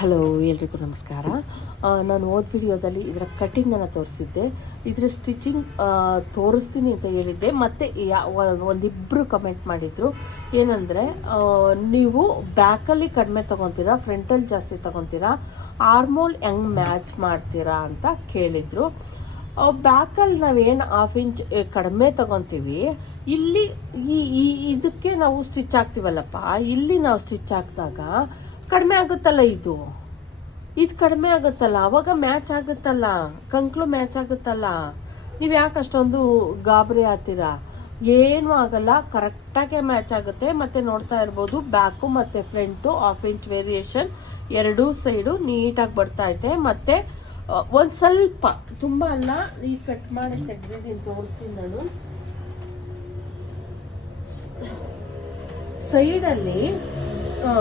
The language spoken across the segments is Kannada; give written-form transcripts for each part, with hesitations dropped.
ಹಲೋ, ಎಲ್ರಿಗೂ ನಮಸ್ಕಾರ. ನಾನು ಹೋದ ವಿಡಿಯೋದಲ್ಲಿ ಇದರ ಕಟಿಂಗನ್ನು ತೋರಿಸಿದ್ದೆ, ಇದರ ಸ್ಟಿಚಿಂಗ್ ತೋರಿಸ್ತೀನಿ ಅಂತ ಹೇಳಿದ್ದೆ. ಮತ್ತು ಒಂದಿಬ್ಬರು ಕಮೆಂಟ್ ಮಾಡಿದರು, ಏನಂದರೆ ನೀವು ಬ್ಯಾಕಲ್ಲಿ ಕಡಿಮೆ ತೊಗೊತೀರಾ, ಫ್ರಂಟಲ್ಲಿ ಜಾಸ್ತಿ ತೊಗೊತೀರಾ, ಆರ್ಮೋಲ್ ಹೆಂಗೆ ಮ್ಯಾಚ್ ಮಾಡ್ತೀರಾ ಅಂತ ಕೇಳಿದರು. ಬ್ಯಾಕಲ್ಲಿ ನಾವೇನು 1/2 ಇಂಚ್ ಕಡಿಮೆ ತೊಗೊತೀವಿ, ಇಲ್ಲಿ ಇದಕ್ಕೆ ನಾವು ಸ್ಟಿಚ್ ಹಾಕ್ತೀವಲ್ಲಪ್ಪ, ಇಲ್ಲಿ ನಾವು ಸ್ಟಿಚ್ ಹಾಕಿದಾಗ ಕಡಿಮೆ ಆಗುತ್ತಲ್ಲ, ಇದು ಕಡಿಮೆ ಆಗುತ್ತಲ್ಲ, ಅವಾಗ ಮ್ಯಾಚ್ ಆಗುತ್ತಲ್ಲ, ಕಂಕ್ಳು ಮ್ಯಾಚ್ ಆಗುತ್ತಲ್ಲ. ನೀವು ಯಾಕೆ ಅಷ್ಟೊಂದು ಗಾಬರಿ ಆಗ್ತೀರಾ? ಏನೂ ಆಗಲ್ಲ, ಕರೆಕ್ಟಾಗೆ ಮ್ಯಾಚ್ ಆಗುತ್ತೆ. ಮತ್ತೆ ನೋಡ್ತಾ ಇರ್ಬೋದು, ಬ್ಯಾಕು ಮತ್ತು ಫ್ರಂಟು 1/2 ಇಂಚ್ ವೇರಿಯೇಷನ್ ಎರಡೂ ಸೈಡು ನೀಟಾಗಿ ಬರ್ತಾ ಐತೆ. ಮತ್ತೆ ಒಂದು ಸ್ವಲ್ಪ, ತುಂಬ ಅಲ್ಲ, ಈ ಕಟ್ ಮಾಡಿ ತೆಗೆದಿದ್ದೀನಿ, ತೋರಿಸ್ತೀನಿ ನಾನು. ಸೈಡಲ್ಲಿ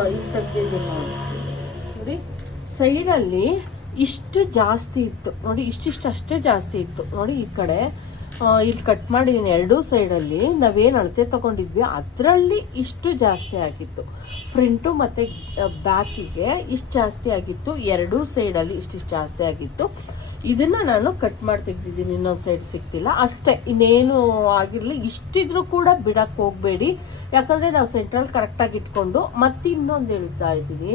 ಇಲ್ಲಿ ತೆಗ್ದಿದ್ದೀನಿ ನೋಡಿ, ಸೈಡಲ್ಲಿ ಇಷ್ಟು ಜಾಸ್ತಿ ಇತ್ತು ನೋಡಿ, ಅಷ್ಟೇ ಜಾಸ್ತಿ ಇತ್ತು ನೋಡಿ. ಈ ಕಡೆ ಇಲ್ಲಿ ಕಟ್ ಮಾಡಿದ್ದೀನಿ, ಎರಡೂ ಸೈಡಲ್ಲಿ ನಾವೇನು ಅಳತೆ ತಗೊಂಡಿದ್ವಿ ಅದರಲ್ಲಿ ಇಷ್ಟು ಜಾಸ್ತಿ ಆಗಿತ್ತು. ಫ್ರಂಟು ಮತ್ತು ಬ್ಯಾಕಿಗೆ ಇಷ್ಟು ಜಾಸ್ತಿ ಆಗಿತ್ತು, ಎರಡೂ ಸೈಡಲ್ಲಿ ಇಷ್ಟು ಜಾಸ್ತಿ ಆಗಿತ್ತು. ಇದನ್ನ ನಾನು ಕಟ್ ಮಾಡಿ ತೆಗ್ದಿದ್ದೀನಿ, ಇನ್ನೊಂದು ಸೈಡ್ ಸಿಗ್ತಿಲ್ಲ ಅಷ್ಟೇ, ಇನ್ನೇನು ಆಗಿರಲಿ. ಇಷ್ಟಿದ್ರೂ ಕೂಡ ಬಿಡಕ್ಕೆ ಹೋಗಬೇಡಿ, ಯಾಕಂದರೆ ನಾವು ಸೆಂಟ್ರಲ್ ಕರೆಕ್ಟಾಗಿ ಇಟ್ಕೊಂಡು. ಮತ್ತೆ ಇನ್ನೊಂದು ಹೇಳ್ತಾ ಇದ್ದೀನಿ,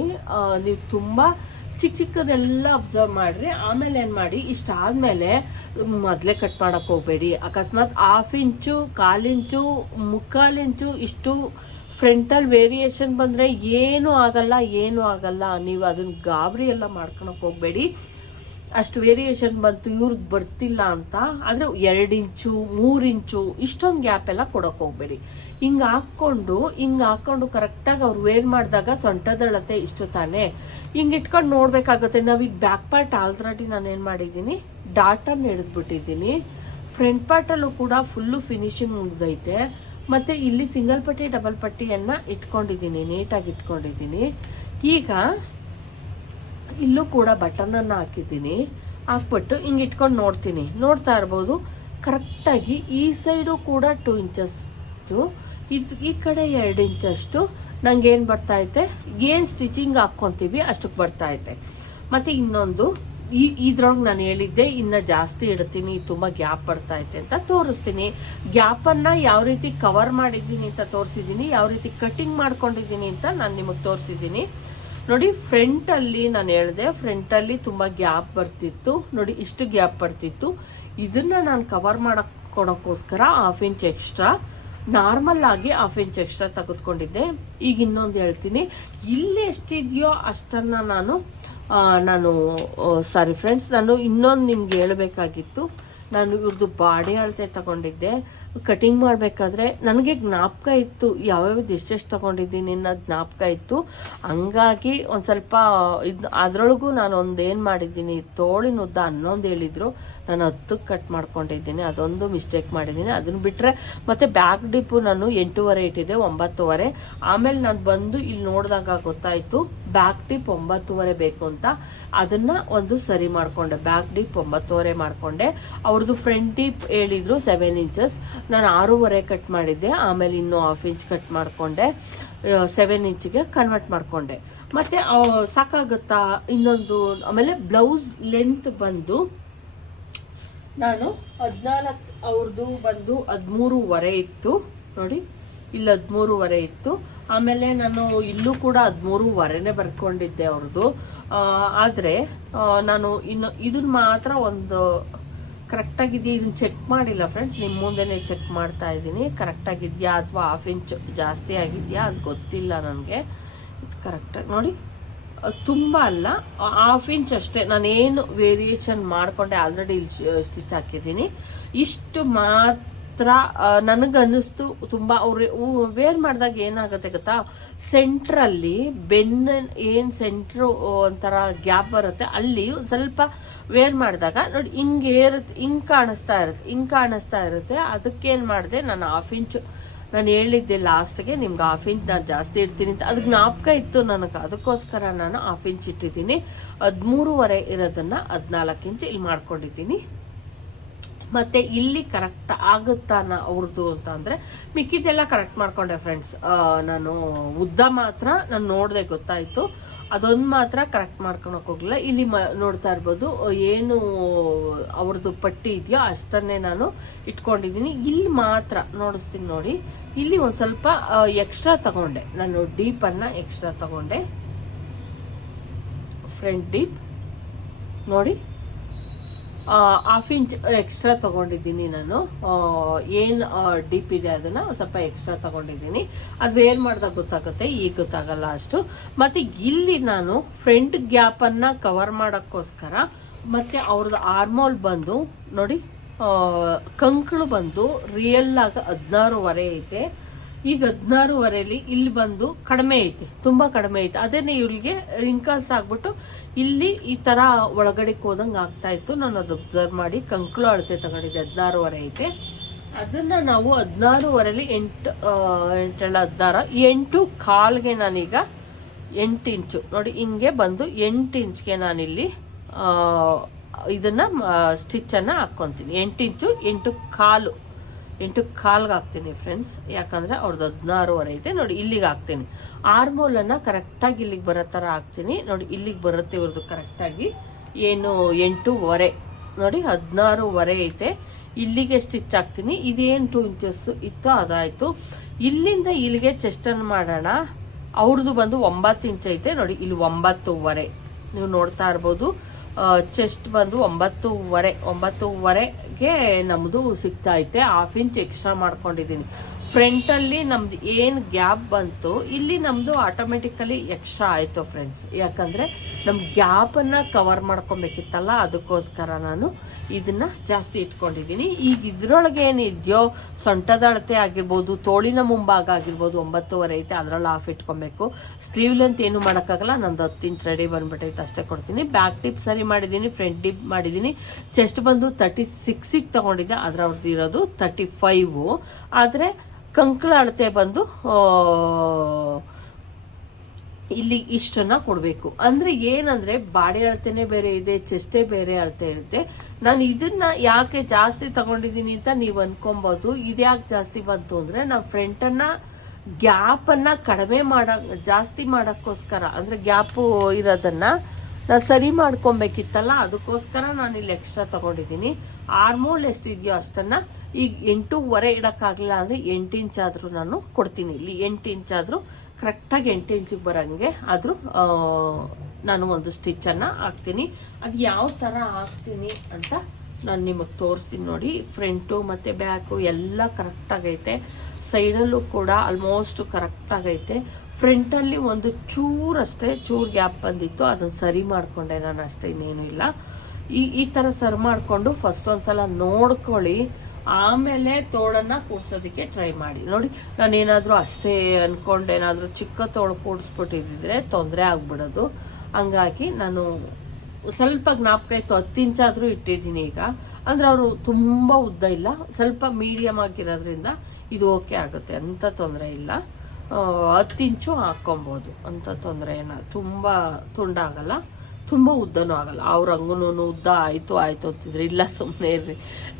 ನೀವು ತುಂಬ ಚಿಕ್ಕದೆಲ್ಲ ಅಬ್ಸರ್ವ್ ಮಾಡ್ರಿ. ಆಮೇಲೆ ಏನು ಮಾಡಿ, ಇಷ್ಟಾದ್ಮೇಲೆ ಮೊದಲೇ ಕಟ್ ಮಾಡಕ್ಕೆ ಹೋಗಬೇಡಿ. ಅಕಸ್ಮಾತ್ 1/2 ಇಂಚು, 1/4 ಇಂಚು, 3/4 ಇಂಚು ಇಷ್ಟು ಫ್ರಂಟಲ್ ವೇರಿಯೇಷನ್ ಬಂದರೆ ಏನೂ ಆಗಲ್ಲ. ನೀವು ಅದನ್ನ ಗಾಬರಿ ಎಲ್ಲ ಮಾಡ್ಕೊಳಕ್ಕೆ ಹೋಗಬೇಡಿ. ಅಷ್ಟು ವೇರಿಯೇಷನ್ ಬಂತು, ಇವ್ರಿಗೆ ಬರ್ತಿಲ್ಲ ಅಂತ ಆದರೆ 2 ಇಂಚು 3 ಇಂಚು ಇಷ್ಟೊಂದು ಗ್ಯಾಪ್ ಎಲ್ಲ ಕೊಡೋಕೆ ಹೋಗಬೇಡಿ. ಹಿಂಗೆ ಹಾಕ್ಕೊಂಡು ಕರೆಕ್ಟಾಗಿ ಅವ್ರು ವೇರ್ ಮಾಡಿದಾಗ ಸೊಂಟದಳತೆ ಇಷ್ಟು ತಾನೇ, ಹಿಂಗೆ ಇಟ್ಕೊಂಡು ನೋಡಬೇಕಾಗುತ್ತೆ. ನಾವೀಗ ಬ್ಯಾಕ್ ಪಾರ್ಟ್ ಆಲ್ರೆಡಿ ನಾನು ಏನು ಮಾಡಿದ್ದೀನಿ, ಡಾಟನ್ನು ಹಿಡಿದ್ಬಿಟ್ಟಿದ್ದೀನಿ. ಫ್ರಂಟ್ ಪಾರ್ಟಲ್ಲೂ ಕೂಡ ಫುಲ್ಲು ಫಿನಿಶಿಂಗ್ ಮುಗಿದೈತೆ. ಮತ್ತು ಇಲ್ಲಿ ಸಿಂಗಲ್ ಪಟ್ಟಿ ಡಬಲ್ ಪಟ್ಟಿಯನ್ನು ಇಟ್ಕೊಂಡಿದ್ದೀನಿ, ನೀಟಾಗಿ ಇಟ್ಕೊಂಡಿದ್ದೀನಿ. ಈಗ ಇಲ್ಲೂ ಕೂಡ ಬಟನನ್ನು ಹಾಕಿದ್ದೀನಿ, ಹಾಕ್ಬಿಟ್ಟು ಹಿಂಗೆ ಇಟ್ಕೊಂಡು ನೋಡ್ತಾ ಇರ್ಬೋದು. ಕರೆಕ್ಟಾಗಿ ಈ ಸೈಡು ಕೂಡ 2 ಇಂಚಸ್ಟು, ಈ ಕಡೆ 2 ಇಂಚಷ್ಟು ನಂಗೇನು ಬರ್ತಾ ಐತೆ, ಏನು ಸ್ಟಿಚಿಂಗ್ ಹಾಕ್ಕೊತೀವಿ ಅಷ್ಟಕ್ಕೆ ಬರ್ತಾ ಐತೆ. ಮತ್ತು ಇನ್ನೊಂದು ಇದ್ರೊಳಗೆ ನಾನು ಹೇಳಿದ್ದೆ, ಇನ್ನು ಜಾಸ್ತಿ ಇಡ್ತೀನಿ, ತುಂಬ ಗ್ಯಾಪ್ ಬರ್ತಾ ಐತೆ ಅಂತ ತೋರಿಸ್ತೀನಿ. ಗ್ಯಾಪನ್ನು ಯಾವ ರೀತಿ ಕವರ್ ಮಾಡಿದ್ದೀನಿ ಅಂತ ತೋರಿಸಿದ್ದೀನಿ, ಯಾವ ರೀತಿ ಕಟಿಂಗ್ ಮಾಡ್ಕೊಂಡಿದ್ದೀನಿ ಅಂತ ನಾನು ನಿಮಗೆ ತೋರಿಸಿದ್ದೀನಿ ನೋಡಿ. ಫ್ರಂಟಲ್ಲಿ ನಾನು ಹೇಳಿದೆ, ಫ್ರಂಟಲ್ಲಿ ತುಂಬ ಗ್ಯಾಪ್ ಬರ್ತಿತ್ತು ನೋಡಿ, ಇಷ್ಟು ಗ್ಯಾಪ್ ಬರ್ತಿತ್ತು. ಇದನ್ನ ನಾನು ಕವರ್ ಕೊಡೋಕ್ಕೋಸ್ಕರ 1/2 ಇಂಚ್ ಎಕ್ಸ್ಟ್ರಾ, ನಾರ್ಮಲ್ ಆಗಿ 1/2 ಇಂಚ್ ಎಕ್ಸ್ಟ್ರಾ ತೆಗೆದುಕೊಂಡಿದ್ದೆ. ಈಗ ಇನ್ನೊಂದು ಹೇಳ್ತೀನಿ, ಇಲ್ಲಿ ಎಷ್ಟಿದೆಯೋ ಅಷ್ಟನ್ನು ನಾನು ಸಾರಿ ಫ್ರೆಂಡ್ಸ್, ನಾನು ಇನ್ನೊಂದು ನಿಮ್ಗೆ ಹೇಳಬೇಕಾಗಿತ್ತು. ನಾನು ಇವ್ರದ್ದು ಬಾಡಿ ಅಳತೆ ತಗೊಂಡಿದ್ದೆ. ಕಟಿಂಗ್ ಮಾಡಬೇಕಾದ್ರೆ ನನಗೆ ಜ್ಞಾಪಕ ಇತ್ತು, ಯಾವ್ಯಾವ್ದು ಎಷ್ಟೆಷ್ಟು ತಗೊಂಡಿದ್ದೀನಿ ಅನ್ನೋದು ಜ್ಞಾಪಕ ಇತ್ತು. ಹಂಗಾಗಿ ಒಂದು ಸ್ವಲ್ಪ ಅದರೊಳಗೂ ನಾನು ಏನು ಮಾಡಿದ್ದೀನಿ, ತೋಳಿನ ಉದ್ದ 11 ಹೇಳಿದ್ರು, ನಾನು 10ಕ್ಕೆ ಕಟ್ ಮಾಡ್ಕೊಂಡಿದ್ದೀನಿ. ಅದೊಂದು ಮಿಸ್ಟೇಕ್ ಮಾಡಿದ್ದೀನಿ. ಅದನ್ನು ಬಿಟ್ಟರೆ ಮತ್ತು ಬ್ಯಾಕ್ ಡಿಪ್ಪು ನಾನು 8.5 ಇಟ್ಟಿದ್ದೆ, 9.5. ಆಮೇಲೆ ನಾನು ಬಂದು ಇಲ್ಲಿ ನೋಡಿದಾಗ ಗೊತ್ತಾಯಿತು ಬ್ಯಾಕ್ ಡಿಪ್ 9.5 ಬೇಕು ಅಂತ. ಅದನ್ನು ಒಂದು ಸರಿ ಮಾಡಿಕೊಂಡೆ, ಬ್ಯಾಕ್ ಡಿಪ್ 9.5 ಮಾಡಿಕೊಂಡೆ. ಅವ್ರದ್ದು ಫ್ರಂಟ್ ಡಿಪ್ ಹೇಳಿದ್ರು 7 ಇಂಚಸ್, ನಾನು 6.5 ಕಟ್ ಮಾಡಿದ್ದೆ. ಆಮೇಲೆ ಇನ್ನೂ 1/2 ಇಂಚ್ ಕಟ್ ಮಾಡಿಕೊಂಡೆ, 7 ಇಂಚಿಗೆ ಕನ್ವರ್ಟ್ ಮಾಡಿಕೊಂಡೆ. ಮತ್ತು ಸಾಕಾಗುತ್ತಾ ಇನ್ನೊಂದು. ಆಮೇಲೆ ಬ್ಲೌಸ್ ಲೆಂತ್ ಬಂದು ನಾನು 14, ಅವ್ರದ್ದು ಬಂದು 13.5 ಇತ್ತು ನೋಡಿ, ಇಲ್ಲಿ 13.5 ಇತ್ತು. ಆಮೇಲೆ ನಾನು ಇಲ್ಲೂ ಕೂಡ 13.5ನೇ ಬರ್ಕೊಂಡಿದ್ದೆ ಅವ್ರದ್ದು. ಆದರೆ ನಾನು ಇದನ್ನ ಮಾತ್ರ ಒಂದು ಕರೆಕ್ಟಾಗಿದೆಯಾ ಇದನ್ನು ಚೆಕ್ ಮಾಡಿಲ್ಲ ಫ್ರೆಂಡ್ಸ್, ನಿಮ್ಮ ಮುಂದೆನೇ ಚೆಕ್ ಮಾಡ್ತಾ ಇದ್ದೀನಿ. ಕರೆಕ್ಟಾಗಿದೆಯಾ ಅಥವಾ 1/2 ಇಂಚ್ ಜಾಸ್ತಿ ಆಗಿದೆಯಾ ಅದು ಗೊತ್ತಿಲ್ಲ ನನಗೆ. ಕರೆಕ್ಟಾಗಿ ನೋಡಿ, ತುಂಬ ಅಲ್ಲ, 1/2 ಇಂಚ್ ಅಷ್ಟೇ. ನಾನೇನು ವೇರಿಯೇಷನ್ ಮಾಡಿಕೊಂಡೆ ಆಲ್ರೆಡಿ ಇಲ್ಲಿ ಸ್ಟಿಚ್ ಹಾಕಿದ್ದೀನಿ. ಇಷ್ಟು ಮಾತ್ರ ನನಗನ್ನಿಸ್ತು. ತುಂಬ ಅವ್ರು ವೇರ್ ಮಾಡಿದಾಗ ಏನಾಗುತ್ತೆ ಗೊತ್ತಾ, ಸೆಂಟ್ರಲ್ಲಿ ಏನು ಸೆಂಟ್ರು ಒಂಥರ ಗ್ಯಾಪ್ ಬರುತ್ತೆ, ಅಲ್ಲಿ ಒಂದು ಸ್ವಲ್ಪ ವೇರ್ ಮಾಡಿದಾಗ ನೋಡಿ ಹಿಂಗೆ ಕಾಣಿಸ್ತಾ ಇರುತ್ತೆ. ಅದಕ್ಕೇನು ಮಾಡಿದೆ, ನಾನು 1/2 ಇಂಚ್ ನಾನು ಹೇಳಿದ್ದೆ ಲಾಸ್ಟ್ಗೆ ನಿಮ್ಗೆ 1/2 ಇಂಚ್ ನಾನು ಜಾಸ್ತಿ ಇಡ್ತೀನಿ ಅಂತ, ಅದು ಜ್ಞಾಪಕ ಇತ್ತು ನನಗೆ. ಅದಕ್ಕೋಸ್ಕರ ನಾನು 1/2 ಇಂಚ್ ಇಟ್ಟಿದ್ದೀನಿ. 13.5 ಇರೋದನ್ನು 14 ಇಂಚ್ ಇಲ್ಲಿ ಮಾಡ್ಕೊಂಡಿದ್ದೀನಿ. ಮತ್ತೆ ಇಲ್ಲಿ ಕರೆಕ್ಟ್ ಆಗುತ್ತಾ ಅವ್ರದ್ದು ಅಂತ ಅಂದ್ರೆ ಮಿಕ್ಕಿದೆಲ್ಲ ಕರೆಕ್ಟ್ ಮಾಡ್ಕೊಂಡೆ ಫ್ರೆಂಡ್ಸ್. ನಾನು ಉದ್ದ ಮಾತ್ರ ನಾನು ನೋಡಿದೆ, ಗೊತ್ತಾಯ್ತು. ಅದೊಂದು ಮಾತ್ರ ಕರೆಕ್ಟ್ ಮಾಡ್ಕೊಳಕ್ ಹೋಗ್ಲಿಲ್ಲ. ಇಲ್ಲಿ ನೋಡ್ತಾ ಇರ್ಬೋದು ಏನು ಅವ್ರದ್ದು ಪಟ್ಟಿ ಇದೆಯೋ ಅಷ್ಟನ್ನೇ ನಾನು ಇಟ್ಕೊಂಡಿದ್ದೀನಿ. ಇಲ್ಲಿ ಮಾತ್ರ ನೋಡಿಸ್ತೀನಿ ನೋಡಿ, ಇಲ್ಲಿ ಒಂದ್ ಸ್ವಲ್ಪ ಎಕ್ಸ್ಟ್ರಾ ತಗೊಂಡೆ ನಾನು, ಡೀಪ್ ಅನ್ನ ಎಕ್ಸ್ಟ್ರಾ ತಗೊಂಡೆ, ಫ್ರಂಟ್ ಡೀಪ್ ನೋಡಿ 1/2 ಇಂಚ್ ಎಕ್ಸ್ಟ್ರಾ ತಗೊಂಡಿದ್ದೀನಿ ನಾನು. ಏನ್ ಡೀಪ್ ಇದೆ ಅದನ್ನ ಸ್ವಲ್ಪ ಎಕ್ಸ್ಟ್ರಾ ತಗೊಂಡಿದ್ದೀನಿ. ಅದು ಏನ್ ಮಾಡ್ದಾಗ ಗೊತ್ತಾಗುತ್ತೆ, ಈಗ ಗೊತ್ತಾಗಲ್ಲ ಅಷ್ಟು. ಮತ್ತೆ ಇಲ್ಲಿ ನಾನು ಫ್ರಂಟ್ ಗ್ಯಾಪ್ ಅನ್ನ ಕವರ್ ಮಾಡಕ್ಕೋಸ್ಕರ ಮತ್ತೆ ಅವ್ರದ್ದು ಆರ್ಮೋಲ್ ಬಂದು ನೋಡಿ, ಕಂಕಳು ಬಂದು ರಿಯಲ್ ಆಗಿ 16.5 ಐತೆ. ಈಗ 16.5 ಇಲ್ಲಿ ಬಂದು ಕಡಿಮೆ ಐತೆ, ತುಂಬಾ ಕಡಿಮೆ ಐತೆ. ಅದೇನೆ ಇವ್ರಿಗೆ ರಿಂಕಲ್ಸ್ ಆಗ್ಬಿಟ್ಟು ಇಲ್ಲಿ ಈ ತರ ಒಳಗಡೆ ಹೋದಂಗೆ ಆಗ್ತಾ ಇತ್ತು. ನಾನು ಅದು ಅಬ್ಸರ್ವ್ ಮಾಡಿ ಕಂಕ್ಳು ಅಳತೆ ತಗೊಂಡಿದ್ದೆ, 16.5 ಐತೆ. ಅದನ್ನ ನಾವು 16.5 8 ಕಾಲ್ಗೆ ನಾನೀಗ 8 ಇಂಚು ನೋಡಿ ಹಿಂಗೆ ಬಂದು 8 ಇಂಚ್ಗೆ ನಾನಿಲ್ಲಿ ಇದನ್ನ ಸ್ಟಿಚ್ ಅನ್ನ ಹಾಕೊಂತೀನಿ. 8 ಇಂಚು 8 ಕಾಲ್ಗೆ ಹಾಕ್ತೀನಿ ಫ್ರೆಂಡ್ಸ್, ಯಾಕಂದ್ರೆ ಅವ್ರದ್ದು 16.5 ಐತೆ ನೋಡಿ. ಇಲ್ಲಿಗೆ ಹಾಕ್ತೀನಿ, ಆರ್ಮೋಲ್ ಅನ್ನ ಕರೆಕ್ಟಾಗಿ ಇಲ್ಲಿಗೆ ಬರೋ ತರ ಹಾಕ್ತೀನಿ ನೋಡಿ. ಇಲ್ಲಿಗೆ ಬರುತ್ತೆ ಇವ್ರದ್ದು ಕರೆಕ್ಟಾಗಿ ಏನು 8.5 ನೋಡಿ, 16.5 ಐತೆ. ಇಲ್ಲಿಗೆ ಸ್ಟಿಚ್ ಹಾಕ್ತೀನಿ. ಇದೇನು 2 ಇಂಚಸ್ ಇತ್ತು ಅದಾಯ್ತು. ಇಲ್ಲಿಂದ ಇಲ್ಲಿಗೆ ಚೆಸ್ಟ್ ಅನ್ನು ಮಾಡೋಣ. ಅವ್ರದ್ದು ಬಂದು 9 ಇಂಚ್ ಐತೆ ನೋಡಿ, ಇಲ್ಲಿ 9.5 ನೀವು ನೋಡ್ತಾ ಇರ್ಬೋದು. ಚೆಸ್ಟ್ ಬಂದು 9.5ಗೆ ನಮ್ದು ಸಿಗ್ತಾ ಐತೆ. 1/2 ಇಂಚ್ ಎಕ್ಸ್ಟ್ರಾ ಮಾಡ್ಕೊಂಡಿದ್ದೀನಿ. ಫ್ರಂಟ್ ಅಲ್ಲಿ ನಮ್ದು ಏನ್ ಗ್ಯಾಪ್ ಬಂತು ಇಲ್ಲಿ ನಮ್ದು ಆಟೋಮೆಟಿಕಲಿ ಎಕ್ಸ್ಟ್ರಾ ಆಯ್ತು ಫ್ರೆಂಡ್ಸ್, ಯಾಕಂದ್ರೆ ನಮ್ ಗ್ಯಾಪ್ ಅನ್ನ ಕವರ್ ಮಾಡ್ಕೊಬೇಕಿತ್ತಲ್ಲ, ಅದಕ್ಕೋಸ್ಕರ ನಾನು ಇದನ್ನ ಜಾಸ್ತಿ ಇಟ್ಕೊಂಡಿದ್ದೀನಿ. ಈಗ ಇದ್ರೊಳಗೆ ಏನಿದ್ಯೋ ಸೊಂಟದ ಅಳತೆ ಆಗಿರ್ಬೋದು, ತೋಳಿನ ಮುಂಭಾಗ ಆಗಿರ್ಬೋದು 9.5 ಐತೆ, ಅದ್ರಲ್ಲಿ 1/2 ಇಟ್ಕೊಬೇಕು. ಸ್ಲೀವ್ ಲೆಂತ್ ಏನು ಮಾಡೋಕ್ಕಾಗಲ್ಲ, ನಂದು 10 ಇಂಚ್ ರೆಡಿ ಬಂದ್ಬಿಟ್ಟೈತೆ, ಅಷ್ಟೇ ಕೊಡ್ತೀನಿ. ಬ್ಯಾಕ್ ಟಿಪ್ ಸರಿ ಮಾಡಿದ್ದೀನಿ, ಫ್ರಂಟ್ ಟಿಪ್ ಮಾಡಿದ್ದೀನಿ. ಚೆಸ್ಟ್ ಬಂದು 36ಗೆ ತಗೊಂಡಿದ್ದೆ, ಅದ್ರ ಅವ್ರದ್ದು ಇರೋದು 35. ಆದ್ರೆ ಕಂಕಳ ಅಳತೆ ಬಂದು ಇಲ್ಲಿ ಇಷ್ಟನ್ನ ಕೊಡ್ಬೇಕು. ಅಂದ್ರೆ ಏನಂದ್ರೆ ಬಾಡಿ ಅಳತೆನೆ ಬೇರೆ ಇದೆ, ಚೆಸ್ಟೇ ಬೇರೆ ಅಳತೆ ಇರುತ್ತೆ. ನಾನು ಇದನ್ನ ಯಾಕೆ ಜಾಸ್ತಿ ತಗೊಂಡಿದ್ದೀನಿ ಅಂತ ನೀವ್ ಅನ್ಕೊಬಹುದು. ಇದ್ಯಾಕೆ ಜಾಸ್ತಿ ಬಂತು ಅಂದ್ರೆ ನಾವು ಫ್ರಂಟ್ ಅನ್ನ ಗ್ಯಾಪ್ ಅನ್ನ ಕಡಿಮೆ ಜಾಸ್ತಿ ಮಾಡಕ್ಕೋಸ್ಕರ, ಅಂದ್ರೆ ಗ್ಯಾಪ್ ಇರೋದನ್ನ ನಾನು ಸರಿ ಮಾಡ್ಕೊಬೇಕಿತ್ತಲ್ಲ, ಅದಕ್ಕೋಸ್ಕರ ನಾನು ಇಲ್ಲಿ ಎಕ್ಸ್ಟ್ರಾ ತಗೊಂಡಿದ್ದೀನಿ. ಆರ್ಮೋಲ್ ಎಷ್ಟಿದೆಯೋ ಅಷ್ಟನ್ನ ಈಗ 8.5 ಇಡಕ್ಕಾಗಲಿಲ್ಲ ಅಂದ್ರೆ 8 ಇಂಚ್ ಆದ್ರೂ ನಾನು ಕೊಡ್ತೀನಿ. ಇಲ್ಲಿ 8 ಇಂಚ್ ಆದ್ರೂ ಕರೆಕ್ಟಾಗಿ 8 ಇಂಚಿಗೆ ಬರಂಗೆ ಆದ್ರೂ ನಾನು ಒಂದು ಸ್ಟಿಚ್ ಅನ್ನ ಹಾಕ್ತೀನಿ. ಅದು ಯಾವ ತರ ಹಾಕ್ತೀನಿ ಅಂತ ನಾನು ನಿಮಗೆ ತೋರಿಸ್ತೀನಿ ನೋಡಿ. ಫ್ರಂಟು ಮತ್ತೆ ಬ್ಯಾಕು ಎಲ್ಲ ಕರೆಕ್ಟ್ ಆಗೈತೆ, ಸೈಡಲ್ಲೂ ಕೂಡ ಆಲ್ಮೋಸ್ಟ್ ಕರೆಕ್ಟ್ ಆಗೈತೆ. ಫ್ರಂಟಲ್ಲಿ ಒಂದು ಚೂರಷ್ಟೇ ಚೂರ್ ಗ್ಯಾಪ್ ಬಂದಿತ್ತು, ಅದನ್ನ ಸರಿ ಮಾಡ್ಕೊಂಡೆ ನಾನು, ಅಷ್ಟೇ, ಇನ್ನೇನು ಇಲ್ಲ. ಈ ತರ ಸರಿ ಮಾಡ್ಕೊಂಡು ಫಸ್ಟ್ ಒಂದ್ಸಲ ನೋಡ್ಕೊಳ್ಳಿ, ಆಮೇಲೆ ತೋಳನ್ನ ಕೂಡ್ಸೋದಕ್ಕೆ ಟ್ರೈ ಮಾಡಿ ನೋಡಿ. ನಾನೇನಾದ್ರೂ ಅಷ್ಟೇ ಅನ್ಕೊಂಡು ಏನಾದ್ರೂ ಚಿಕ್ಕ ತೋಳು ಕೂಡಿಸ್ಬಿಟ್ಟಿದ್ರೆ ತೊಂದರೆ ಆಗ್ಬಿಡೋದು. ಹಂಗಾಗಿ ನಾನು ಸ್ವಲ್ಪ ಜ್ಞಾಪಕ ಇತ್ತು, 10 ಇಂಚ್ ಆದ್ರೂ ಇಟ್ಟಿದ್ದೀನಿ ಈಗ. ಅಂದ್ರೆ ಅವರು ತುಂಬಾ ಉದ್ದ ಇಲ್ಲ, ಸ್ವಲ್ಪ ಮೀಡಿಯಂ ಆಗಿರೋದ್ರಿಂದ ಇದು ಓಕೆ ಆಗುತ್ತೆ, ಅಂತ ತೊಂದರೆ ಇಲ್ಲ. 10 ಇಂಚು ಹಾಕೊಬಹುದು, ಅಂತ ತೊಂದರೆ ಏನ, ತುಂಬಾ ತುಂಡಾಗಲ್ಲ, ತುಂಬಾ ಉದ್ದನೂ ಆಗಲ್ಲ. ಅವ್ರ ಹಂಗೂನು ಉದ್ದ ಆಯ್ತು ಅಂತಿದ್ರೆ, ಇಲ್ಲ ಸುಮ್ಮನೆ ಇರ್ರಿ,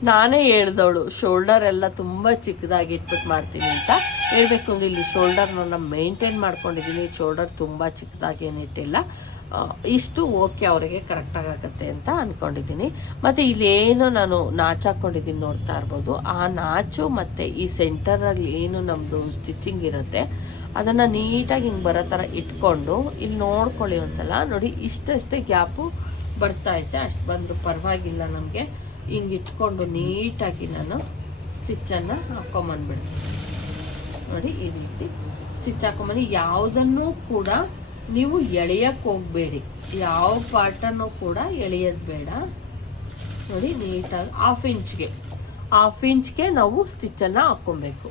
ನಾನೇ ಹೇಳ್ದವಳು ಶೋಲ್ಡರ್ ಎಲ್ಲ ತುಂಬಾ ಚಿಕ್ಕದಾಗಿ ಇಟ್ಬಿಟ್ಟು ಮಾಡ್ತೀನಿ ಅಂತ. ಹೇಳ್ಬೇಕು ಅಂದ್ರೆ ಇಲ್ಲಿ ಶೋಲ್ಡರ್ ನನ್ನ ಮೇಂಟೈನ್ ಮಾಡ್ಕೊಂಡಿದ್ದೀನಿ, ಶೋಲ್ಡರ್ ತುಂಬಾ ಚಿಕ್ಕದಾಗಿ ಏನಿಟ್ಟಿಲ್ಲ. ಇಷ್ಟು ಓಕೆ, ಅವರಿಗೆ ಕರೆಕ್ಟ್ ಆಗತ್ತೆ ಅಂತ ಅನ್ಕೊಂಡಿದ್ದೀನಿ. ಮತ್ತೆ ಇಲ್ಲೇನು ನಾನು ನಾಚ್ ಹಾಕೊಂಡಿದ್ದೀನಿ ನೋಡ್ತಾ ಇರ್ಬೋದು, ಆ ನಾಚು ಮತ್ತೆ ಈ ಸೆಂಟರ್ ಅಲ್ಲಿ ಏನು ನಮ್ದು ಸ್ಟಿಚಿಂಗ್ ಇರುತ್ತೆ ಅದನ್ನ ನೀಟಾಗಿ ಹಿಂಗೆ ಬರೋ ಥರ ಇಟ್ಕೊಂಡು ಇಲ್ಲಿ ನೋಡ್ಕೊಳ್ಳಿ ಒಂದ್ಸಲ ನೋಡಿ. ಇಷ್ಟಷ್ಟೇ ಗ್ಯಾಪು ಬರ್ತಾ ಐತೆ, ಅಷ್ಟು ಬಂದರೂ ಪರವಾಗಿಲ್ಲ ನಮಗೆ. ಹಿಂಗೆ ಇಟ್ಕೊಂಡು ನೀಟಾಗಿ ನಾನು ಸ್ಟಿಚ್ಚನ್ನು ಹಾಕೊಂಬಂದ್ಬಿಡ್ತೀನಿ ನೋಡಿ. ಈ ರೀತಿ ಸ್ಟಿಚ್ ಹಾಕೊಂಬಂದು ಯಾವುದನ್ನು ಕೂಡ ನೀವು ಎಳೆಯಕ್ಕೆ ಹೋಗಬೇಡಿ, ಯಾವ ಪಾರ್ಟನ್ನು ಕೂಡ ಎಳೆಯೋದು ಬೇಡ ನೋಡಿ. ನೀಟಾಗಿ 1/2 ಇಂಚ್ಗೆ ನಾವು ಸ್ಟಿಚ್ಚನ್ನು ಹಾಕೊಬೇಕು.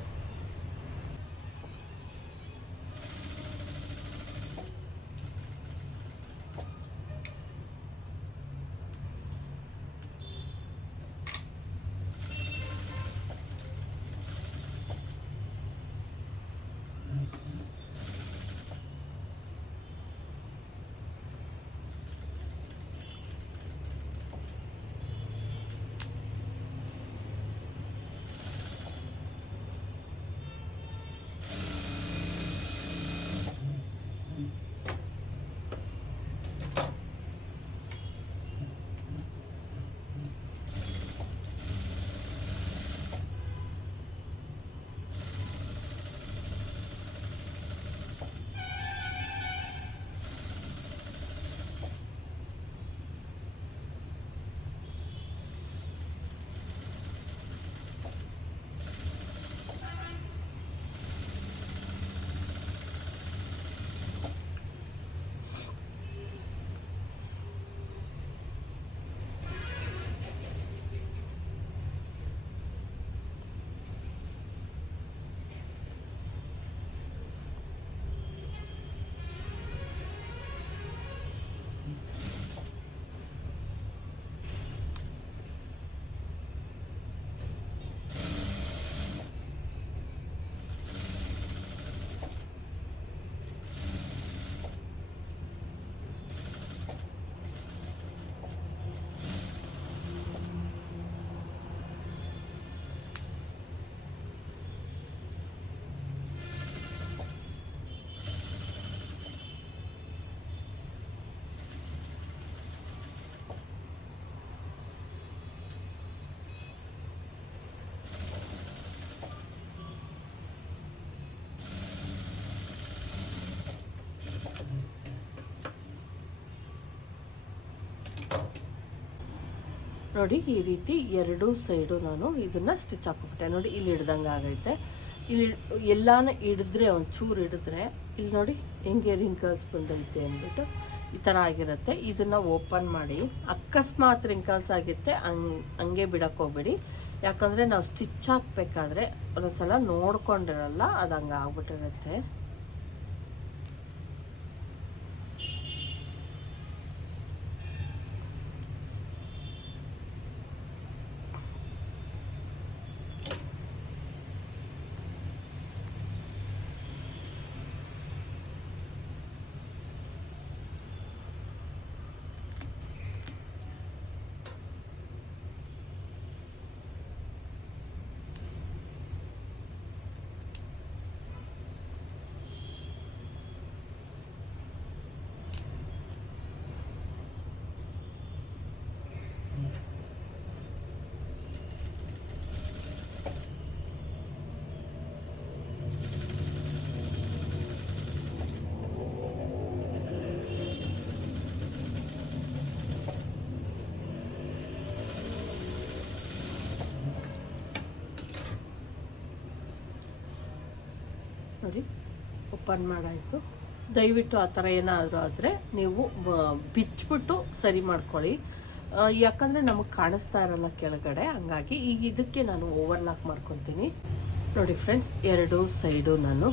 ನೋಡಿ ಈ ರೀತಿ ಎರಡೂ ಸೈಡು ನಾನು ಇದನ್ನು ಸ್ಟಿಚ್ ಹಾಕ್ಬಿಟ್ಟೆ. ನೋಡಿ ಇಲ್ಲಿ ಹಿಡ್ದಂಗೆ ಆಗೈತೆ. ಇಲ್ಲಿ ಎಲ್ಲಾನ ಹಿಡಿದ್ರೆ ಒಂಚೂರು ಹಿಡಿದ್ರೆ ಇಲ್ಲಿ ನೋಡಿ ಹೆಂಗೆ ರಿಂಕಲ್ಸ್ ಬಂದೈತೆ ಅಂದ್ಬಿಟ್ಟು ಈ ಥರ ಆಗಿರುತ್ತೆ. ಇದನ್ನು ಓಪನ್ ಮಾಡಿ ಅಕಸ್ಮಾತ್ ರಿಂಕಲ್ಸ್ ಆಗಿತ್ತೆ ಹಂಗೆ ಬಿಡಕ್ಕೆ ಹೋಗ್ಬೇಡಿ. ಯಾಕಂದರೆ ನಾವು ಸ್ಟಿಚ್ ಹಾಕ್ಬೇಕಾದ್ರೆ ಒಂದೊಂದ್ಸಲ ನೋಡ್ಕೊಂಡಿರಲ್ಲ, ಅದು ಹಂಗೆ ಆಗ್ಬಿಟ್ಟಿರುತ್ತೆ. ನೋಡಿ ಓಪನ್ ಮಾಡಾಯಿತು. ದಯವಿಟ್ಟು ಆ ಥರ ಏನಾದರೂ ಆದರೆ ನೀವು ಬಿಚ್ಚಿಬಿಟ್ಟು ಸರಿ ಮಾಡ್ಕೊಳ್ಳಿ. ಯಾಕಂದರೆ ನಮಗೆ ಕಾಣಿಸ್ತಾ ಇರೋಲ್ಲ ಕೆಳಗಡೆ, ಹಂಗಾಗಿ ಈಗ ಇದಕ್ಕೆ ನಾನು ಓವರ್ಲಾಕ್ ಮಾಡ್ಕೊತೀನಿ. ನೋಡಿ ಫ್ರೆಂಡ್ಸ್, ಎರಡು ಸೈಡು ನಾನು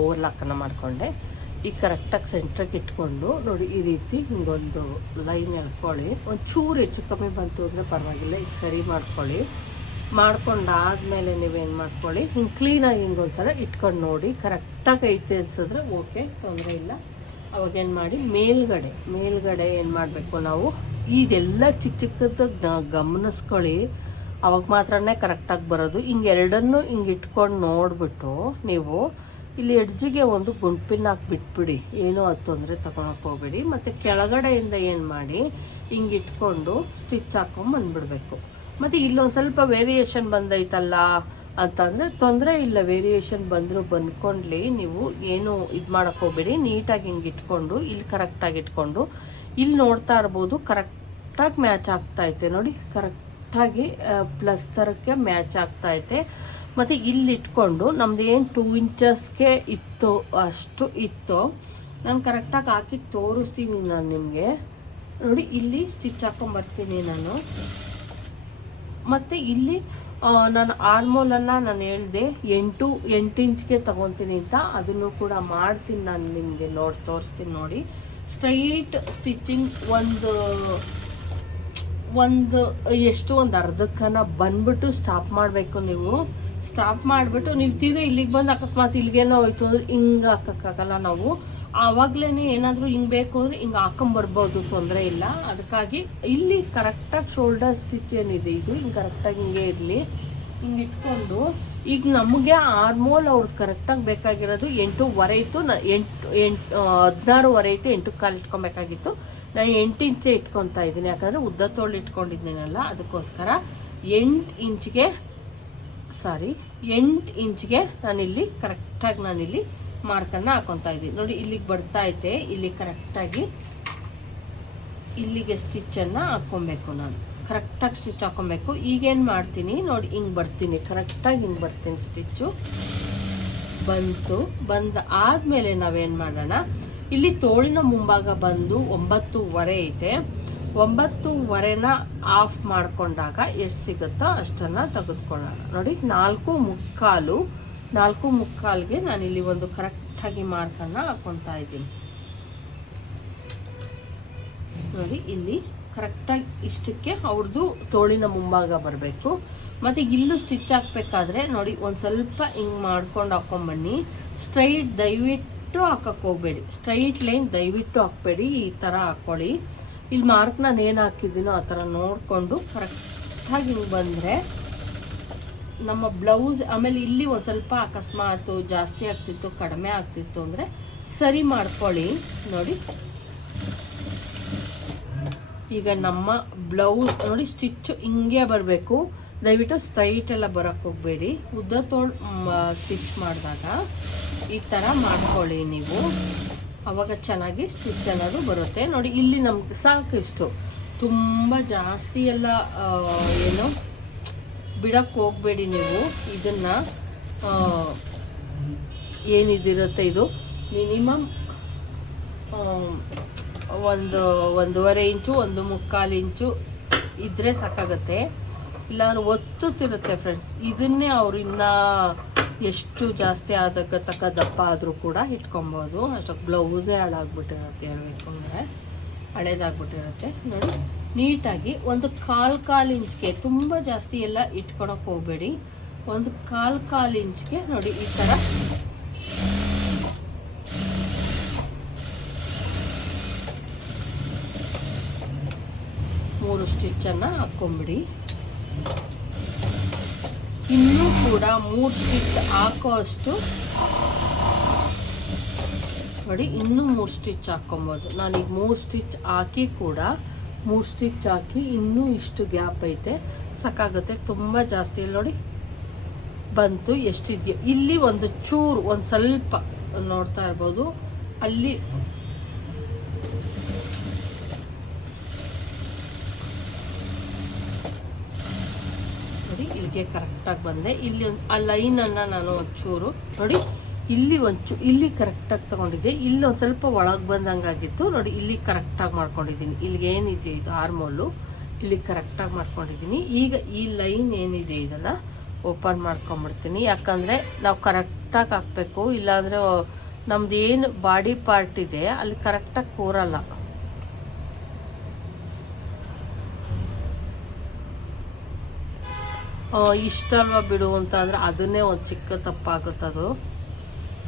ಓವರ್ಲಾಕನ್ನು ಮಾಡಿಕೊಂಡೆ. ಈಗ ಕರೆಕ್ಟಾಗಿ ಸೆಂಟ್ರಿಗೆ ಇಟ್ಕೊಂಡು ನೋಡಿ ಈ ರೀತಿ ಹಿಂಗೊಂದು ಲೈನ್ ಎಳ್ಕೊಳ್ಳಿ. ಒಂಚೂರು ಹೆಚ್ಚು ಕಮ್ಮಿ ಬಂತು ಅಂದರೆ ಪರವಾಗಿಲ್ಲ, ಈಗ ಸರಿ ಮಾಡ್ಕೊಳ್ಳಿ. ಮಾಡ್ಕೊಂಡಾದ್ಮೇಲೆ ನೀವೇನು ಮಾಡ್ಕೊಳ್ಳಿ, ಹಿಂಗೆ ಕ್ಲೀನಾಗಿ ಹಿಂಗೊಂದ್ಸಲ ಇಟ್ಕೊಂಡು ನೋಡಿ. ಕರೆಕ್ಟಾಗಿ ಐತೆ ಅನ್ಸಿದ್ರೆ ಓಕೆ, ತೊಂದರೆ ಇಲ್ಲ. ಅವಾಗೇನು ಮಾಡಿ ಮೇಲ್ಗಡೆ ಏನು ಮಾಡಬೇಕು ನಾವು, ಇದೆಲ್ಲ ಚಿಕ್ಕ ಚಿಕ್ಕದ ಗಮನಿಸ್ಕೊಳ್ಳಿ, ಅವಾಗ ಮಾತ್ರನೇ ಕರೆಕ್ಟಾಗಿ ಬರೋದು. ಹಿಂಗೆ ಎರಡನ್ನೂ ಹಿಂಗೆ ಇಟ್ಕೊಂಡು ನೋಡಿಬಿಟ್ಟು ನೀವು ಇಲ್ಲಿ ಎಡ್ಜಿಗೆ ಒಂದು ಗುಂಡ್ಪಿನ್ ಹಾಕಿ ಬಿಟ್ಬಿಡಿ, ಏನೂ ಅದು ತೊಂದರೆ ತಗೊಳಕ್ಕೆ ಹೋಗ್ಬೇಡಿ. ಮತ್ತು ಕೆಳಗಡೆಯಿಂದ ಏನು ಮಾಡಿ ಹಿಂಗೆ ಇಟ್ಕೊಂಡು ಸ್ಟಿಚ್ ಹಾಕೊಂಡು ಬಂದುಬಿಡ್ಬೇಕು. ಮತ್ತು ಇಲ್ಲೊಂದು ಸ್ವಲ್ಪ ವೇರಿಯೇಷನ್ ಬಂದೈತಲ್ಲ ಅಂತಂದರೆ ತೊಂದರೆ ಇಲ್ಲ, ವೇರಿಯೇಷನ್ ಬಂದರೂ ಬಂದ್ಕೊಂಡ್ಲಿ, ನೀವು ಏನು ಇದು ಮಾಡೋಕ್ಕೆ ಹೋಗ್ಬೇಡಿ. ನೀಟಾಗಿ ಹಿಂಗೆ ಇಟ್ಕೊಂಡು ಇಲ್ಲಿ ಕರೆಕ್ಟಾಗಿ ಇಟ್ಕೊಂಡು ಇಲ್ಲಿ ನೋಡ್ತಾ ಇರ್ಬೋದು ಕರೆಕ್ಟಾಗಿ ಮ್ಯಾಚ್ ಆಗ್ತಾಯಿದೆ ನೋಡಿ, ಕರೆಕ್ಟಾಗಿ ಪ್ಲಸ್ ಥರಕ್ಕೆ ಮ್ಯಾಚ್ ಆಗ್ತಾಯಿದೆ. ಮತ್ತು ಇಲ್ಲಿ ಇಟ್ಕೊಂಡು ನಮ್ದು ಏನು 2 ಇಂಚಸ್ಗೆ ಇತ್ತು ಅಷ್ಟು ಇತ್ತು, ನಾನು ಕರೆಕ್ಟಾಗಿ ಹಾಕಿ ತೋರಿಸ್ತೀನಿ ನಾನು ನಿಮಗೆ. ನೋಡಿ ಇಲ್ಲಿ ಸ್ಟಿಚ್ ಹಾಕೊಂಬರ್ತೀನಿ ನಾನು. ಮತ್ತು ಇಲ್ಲಿ ನಾನು ಆರ್ಮೋಲನ್ನು ನಾನು ಹೇಳಿದೆ 8 ಇಂಚ್ಗೆ ತಗೊತೀನಿ ಅಂತ, ಅದನ್ನು ಕೂಡ ಮಾಡ್ತೀನಿ ನಾನು ನಿಮಗೆ ತೋರಿಸ್ತೀನಿ ನೋಡಿ. ಸ್ಟ್ರೈಟ್ ಸ್ಟಿಚಿಂಗ್ ಒಂದು ಅರ್ಧಕ್ಕನ ಬಂದ್ಬಿಟ್ಟು ಸ್ಟಾಪ್ ಮಾಡಬೇಕು. ನೀವು ಸ್ಟಾಪ್ ಮಾಡಿಬಿಟ್ಟು ನೀವು ತೀರಾ ಇಲ್ಲಿಗೆ ಬಂದು ಅಕಸ್ಮಾತ್ ಇಲ್ಲಿಗೇನೋ ಹೋಯ್ತು ಅಂದ್ರೆ ಹಿಂಗೆ ಹಾಕೋಕ್ಕಾಗಲ್ಲ ನಾವು. ಆವಾಗಲೇ ಏನಾದರೂ ಹಿಂಗೆ ಬೇಕು ಅಂದರೆ ಹಿಂಗೆ ಹಾಕೊಂಬರ್ಬೋದು, ತೊಂದರೆ ಇಲ್ಲ. ಅದಕ್ಕಾಗಿ ಇಲ್ಲಿ ಕರೆಕ್ಟಾಗಿ ಶೋಲ್ಡರ್ ಸ್ಟಿಚ್ ಏನಿದೆ ಇದು ಹಿಂಗೆ ಕರೆಕ್ಟಾಗಿ ಹಿಂಗೆ ಇರಲಿ. ಹಿಂಗೆ ಇಟ್ಕೊಂಡು ಈಗ ನಮಗೆ ಆರ್ಮೋಲ್ ಅವ್ರದ್ದು ಕರೆಕ್ಟಾಗಿ ಬೇಕಾಗಿರೋದು 8.25 ಇತ್ತು, 16.25 ಇತ್ತು, 8 ಕಾಲು ಇಟ್ಕೊಬೇಕಾಗಿತ್ತು. ನಾನು 8 ಇಂಚೇ ಇಟ್ಕೊತಾ ಇದ್ದೀನಿ, ಯಾಕಂದರೆ ಉದ್ದ ತೋಳು ಇಟ್ಕೊಂಡಿದ್ದೀನಲ್ಲ ಅದಕ್ಕೋಸ್ಕರ. 8 ಇಂಚ್ಗೆ ನಾನಿಲ್ಲಿ ಕರೆಕ್ಟಾಗಿ ಮಾರ್ಕನ್ನು ಹಾಕೊತಾ ಇದ್ದೀನಿ ನೋಡಿ. ಇಲ್ಲಿಗೆ ಬರ್ತಾ ಐತೆ, ಇಲ್ಲಿ ಕರೆಕ್ಟಾಗಿ ಇಲ್ಲಿಗೆ ಸ್ಟಿಚ್ಚನ್ನು ಹಾಕ್ಕೊಬೇಕು. ನಾನು ಕರೆಕ್ಟಾಗಿ ಸ್ಟಿಚ್ ಹಾಕ್ಕೊಬೇಕು. ಈಗೇನು ಮಾಡ್ತೀನಿ ನೋಡಿ, ಹಿಂಗೆ ಬರ್ತೀನಿ, ಕರೆಕ್ಟಾಗಿ ಹಿಂಗೆ ಬರ್ತೀನಿ. ಸ್ಟಿಚ್ಚು ಆದಮೇಲೆ ನಾವೇನು ಮಾಡೋಣ, ಇಲ್ಲಿ ತೋಳಿನ ಮುಂಭಾಗ ಬಂದು 9.25 ಐತೆ. 9.25ನ ಆಫ್ ಮಾಡ್ಕೊಂಡಾಗ ಎಷ್ಟು ಸಿಗುತ್ತೋ ಅಷ್ಟನ್ನು ತೆಗೆದುಕೊಳ್ಳೋಣ. ನೋಡಿ 4.25ಗೆ ನಾನಿಲ್ಲಿ ಒಂದು ಕರೆಕ್ಟಾಗಿ ಮಾರ್ಕನ್ನು ಹಾಕೊತಾ ಇದ್ದೀನಿ ನೋಡಿ. ಇಲ್ಲಿ ಕರೆಕ್ಟಾಗಿ ಇಷ್ಟಕ್ಕೆ ಅವ್ರದ್ದು ತೋಳಿನ ಮುಂಭಾಗ ಬರಬೇಕು. ಮತ್ತು ಇಲ್ಲೂ ಸ್ಟಿಚ್ ಹಾಕ್ಬೇಕಾದ್ರೆ ನೋಡಿ ಒಂದು ಸ್ವಲ್ಪ ಹಿಂಗೆ ಮಾಡ್ಕೊಂಡು ಹಾಕೊಂಬನ್ನಿ. ಸ್ಟ್ರೈಟ್ ದಯವಿಟ್ಟು ಹಾಕಕ್ಕೆ ಹೋಗ್ಬೇಡಿ, ಸ್ಟ್ರೈಟ್ ಲೈನ್ ದಯವಿಟ್ಟು ಹಾಕ್ಬೇಡಿ, ಈ ಥರ ಹಾಕ್ಕೊಳ್ಳಿ. ಇಲ್ಲಿ ಮಾರ್ಕ್ ನಾನು ಏನು ಹಾಕಿದ್ದೀನೋ ಆ ಥರ ನೋಡಿಕೊಂಡು ಕರೆಕ್ಟಾಗಿ ಹಿಂಗೆ ಬಂದರೆ ನಮ್ಮ ಬ್ಲೌಸ್. ಆಮೇಲೆ ಇಲ್ಲಿ ಒಂದು ಸ್ವಲ್ಪ ಅಕಸ್ಮಾತ್ ಜಾಸ್ತಿ ಆಗ್ತಿತ್ತು ಕಡಿಮೆ ಆಗ್ತಿತ್ತು ಅಂದರೆ ಸರಿ ಮಾಡ್ಕೊಳ್ಳಿ ನೋಡಿ. ಈಗ ನಮ್ಮ ಬ್ಲೌಸ್ ನೋಡಿ ಸ್ಟಿಚ್ ಹಿಂಗೆ ಬರಬೇಕು, ದಯವಿಟ್ಟು ಸ್ಟ್ರೈಟ್ ಎಲ್ಲ ಬರೋಕ್ಕೆ ಹೋಗಬೇಡಿ. ಉದ್ದ ತೋಳು ಸ್ಟಿಚ್ ಮಾಡಿದಾಗ ಈ ಥರ ಮಾಡ್ಕೊಳ್ಳಿ ನೀವು, ಅವಾಗ ಚೆನ್ನಾಗಿ ಸ್ಟಿಚ್ ಅನ್ನೋದು ಬರುತ್ತೆ ನೋಡಿ. ಇಲ್ಲಿ ನಮ್ಗೆ ಸಾಕು ಇಷ್ಟು ತುಂಬ ಜಾಸ್ತಿ ಎಲ್ಲ ಏನು ಬಿಡಕ್ಕೆ ಹೋಗಬೇಡಿ ನೀವು. ಇದನ್ನು ಏನಿದಿರುತ್ತೆ ಇದು ಮಿನಿಮಮ್ 1.5 ಇಂಚು 1.25 ಇಂಚು ಇದ್ರೆ ಸಾಕಾಗತ್ತೆ. ಇಲ್ಲಾಂದ್ರೆ ಒತ್ತುತ್ತಿರುತ್ತೆ ಫ್ರೆಂಡ್ಸ್. ಇದನ್ನೇ ಅವ್ರು ಇನ್ನೂ ಎಷ್ಟು ಜಾಸ್ತಿ ತಕ್ಕ ದಪ್ಪ ಆದರೂ ಕೂಡ ಇಟ್ಕೊಬೋದು. ಅಷ್ಟಕ್ಕೆ ಬ್ಲೌಸೇ ಹಾಳಾಗ್ಬಿಟ್ಟಿರುತ್ತೆ, ಹೇಳ್ಬೇಕು ಅಂದರೆ ಹಳೇದಾಗ್ಬಿಟ್ಟಿರುತ್ತೆ. ನೋಡಿ ನೀಟಾಗಿ ಒಂದು ಕಾಲು ಇಂಚ್ಗೆ, ತುಂಬ ಜಾಸ್ತಿ ಎಲ್ಲ ಇಟ್ಕೊಳಕ್ಕೆ ಹೋಗಬೇಡಿ. ಒಂದು ಕಾಲು ಇಂಚ್ಗೆ ನೋಡಿ ಈ ಥರ ಮೂರು ಸ್ಟಿಚ್ಚನ್ನು ಹಾಕ್ಕೊಂಬಿಡಿ. ಇನ್ನೂ ಕೂಡ 3 ಸ್ಟಿಚ್ ಹಾಕೋ ಅಷ್ಟು ನೋಡಿ, ಇನ್ನೂ 3 ಸ್ಟಿಚ್ ಹಾಕ್ಕೊಬೋದು. ನಾನೀಗ 3 ಸ್ಟಿಚ್ ಹಾಕಿ ಕೂಡ 3 ಸ್ಟಿಚ್ ಹಾಕಿ ಇನ್ನೂ ಇಷ್ಟು ಗ್ಯಾಪ್ ಐತೆ, ಸಾಕಾಗುತ್ತೆ. ತುಂಬ ಜಾಸ್ತಿ ಇಲ್ಲ ನೋಡಿ ಬಂತು. ಎಷ್ಟಿದೆಯೋ ಇಲ್ಲಿ ಒಂದು ಚೂರು, ಒಂದು ಸ್ವಲ್ಪ ನೋಡ್ತಾ ಇರ್ಬೋದು, ಅಲ್ಲಿ ನೋಡಿ ಇಲ್ಲಿಗೆ ಕರೆಕ್ಟಾಗಿ ಬಂದೆ. ಇಲ್ಲಿ ಆ ಲೈನನ್ನು ನಾನು ಒಂಚೂರು ನೋಡಿ ಇಲ್ಲಿ ಕರೆಕ್ಟಾಗಿ ತೊಗೊಂಡಿದ್ದೆ. ಇಲ್ಲಿ ಒಂದು ಸ್ವಲ್ಪ ಒಳಗೆ ಬಂದಂಗಾಗಿತ್ತು ನೋಡಿ, ಇಲ್ಲಿ ಕರೆಕ್ಟಾಗಿ ಮಾಡ್ಕೊಂಡಿದ್ದೀನಿ. ಇಲ್ಲಿಗೆ ಏನಿದೆ ಇದು ಆರ್ಮೋಲು, ಇಲ್ಲಿ ಕರೆಕ್ಟಾಗಿ ಮಾಡ್ಕೊಂಡಿದ್ದೀನಿ. ಈಗ ಈ ಲೈನ್ ಏನಿದೆ ಇದನ್ನು ಓಪನ್ ಮಾಡ್ಕೊಂಬಿಡ್ತೀನಿ. ಯಾಕಂದರೆ ನಾವು ಕರೆಕ್ಟಾಗಿ ಹಾಕಬೇಕು, ಇಲ್ಲಾಂದರೆ ನಮ್ದು ಏನು ಬಾಡಿ ಪಾರ್ಟ್ ಇದೆ ಅಲ್ಲಿ ಕರೆಕ್ಟಾಗಿ ಕೂರಲ್ಲ. ಇಷ್ಟಲ್ವ ಬಿಡು ಅಂತ ಅಂದರೆ ಅದನ್ನೇ ಒಂದು ಚಿಕ್ಕ ತಪ್ಪಾಗುತ್ತದು.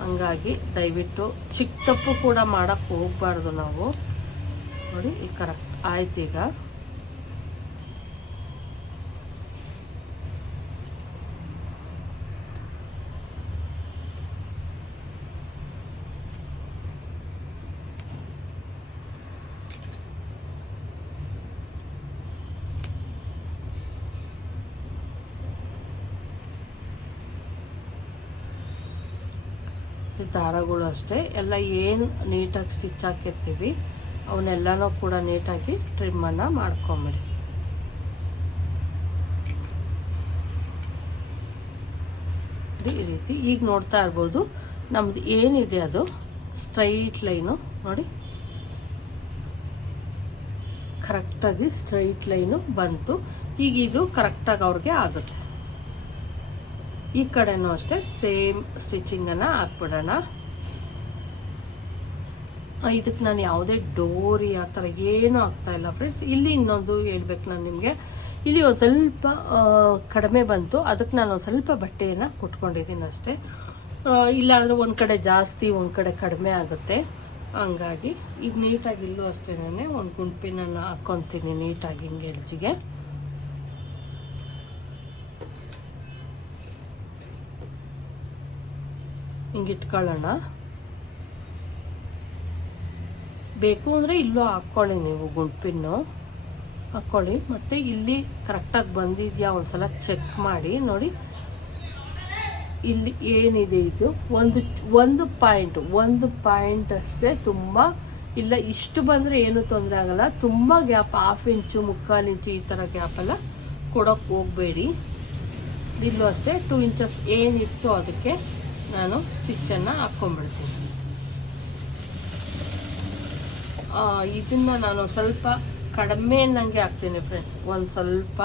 ಹಂಗಾಗಿ ದಯವಿಟ್ಟು ಚಿಕ್ಕ ತಪ್ಪು ಕೂಡ ಮಾಡೋಕ್ಕೆ ಹೋಗಬಾರ್ದು ನಾವು. ನೋಡಿ ಈಗ ಕರೆಕ್ಟ್ ಆಯ್ತು. ಈಗ ದಾರಗಳು ಅಷ್ಟೇ ಎಲ್ಲ ಏನು ನೀಟಾಗಿ ಸ್ಟಿಚ್ ಹಾಕಿರ್ತೀವಿ ಅವನ್ನೆಲ್ಲನೂ ಕೂಡ ನೀಟಾಗಿ ಟ್ರಿಮ್ಮನ್ನು ಮಾಡ್ಕೊಂಬಿಡಿ. ಈ ರೀತಿ ಈಗ ನೋಡ್ತಾ ಇರ್ಬೋದು ನಮ್ದು ಏನಿದೆ ಅದು ಸ್ಟ್ರೈಟ್ ಲೈನು ನೋಡಿ, ಕರೆಕ್ಟಾಗಿ ಸ್ಟ್ರೈಟ್ ಲೈನು ಬಂತು. ಈಗ ಇದು ಕರೆಕ್ಟಾಗಿ ಅವ್ರಿಗೆ ಆಗುತ್ತೆ. ಈ ಕಡೆನೂ ಅಷ್ಟೇ ಸೇಮ್ ಸ್ಟಿಚಿಂಗನ್ನು ಹಾಕ್ಬಿಡೋಣ. ಇದಕ್ಕೆ ನಾನು ಯಾವುದೇ ಡೋರಿ ಆ ಥರ ಏನೂ ಆಗ್ತಾ ಇಲ್ಲ ಫ್ರೆಂಡ್ಸ್. ಇಲ್ಲಿ ಇನ್ನೊಂದು ಹೇಳ್ಬೇಕು ನಾನು ನಿಮಗೆ, ಇಲ್ಲಿ ಒಂದು ಸ್ವಲ್ಪ ಕಡಿಮೆ ಬಂತು, ಅದಕ್ಕೆ ನಾನು ಒಂದು ಸ್ವಲ್ಪ ಬಟ್ಟೆಯನ್ನು ಕೊಟ್ಕೊಂಡಿದ್ದೀನಿ ಅಷ್ಟೇ. ಇಲ್ಲಾಂದರೆ ಒಂದು ಕಡೆ ಜಾಸ್ತಿ ಒಂದು ಕಡೆ ಕಡಿಮೆ ಆಗುತ್ತೆ. ಹಂಗಾಗಿ ಈಗ ನೀಟಾಗಿ ಇಲ್ಲೂ ಅಷ್ಟೇ ಒಂದು ಗುಂಪಿನನ್ನು ಹಾಕ್ಕೊತೀನಿ ನೀಟಾಗಿ ಹಿಂಗೆ ಎಡ್ಜಿಗೆ. ಹಿಂಗೆ ಇಟ್ಕೊಳ್ಳೋಣ. ಬೇಕು ಅಂದರೆ ಇಲ್ಲೂ ಹಾಕ್ಕೊಳ್ಳಿ, ನೀವು ಗುಂಪಿನ್ನು ಹಾಕ್ಕೊಳ್ಳಿ. ಮತ್ತು ಇಲ್ಲಿ ಕರೆಕ್ಟಾಗಿ ಬಂದಿದೆಯಾ ಒಂದ್ಸಲ ಚೆಕ್ ಮಾಡಿ ನೋಡಿ. ಇಲ್ಲಿ ಏನಿದೆ ಇದು ಒಂದು ಪಾಯಿಂಟ್ ಅಷ್ಟೇ, ತುಂಬ ಇಲ್ಲ. ಇಷ್ಟು ಬಂದರೆ ಏನೂ ತೊಂದರೆ ಆಗಲ್ಲ. ತುಂಬ ಗ್ಯಾಪ್ 1/2 ಇಂಚು 3/4 ಇಂಚು ಈ ಥರ ಗ್ಯಾಪೆಲ್ಲ ಕೊಡೋಕ್ಕೆ ಹೋಗಬೇಡಿ. ಇಲ್ಲೂ ಅಷ್ಟೇ 2 ಇಂಚಸ್ ಏನಿತ್ತು ಅದಕ್ಕೆ ನಾನು ಸ್ಟಿಚ್ಚನ್ನು ಹಾಕ್ಕೊಂಡ್ಬಿಡ್ತೀನಿ. ಇದನ್ನು ನಾನು ಸ್ವಲ್ಪ ಕಡಿಮೆ ಅನ್ನಂಗೆ ಹಾಕ್ತೀನಿ ಫ್ರೆಂಡ್ಸ್. ಒಂದು ಸ್ವಲ್ಪ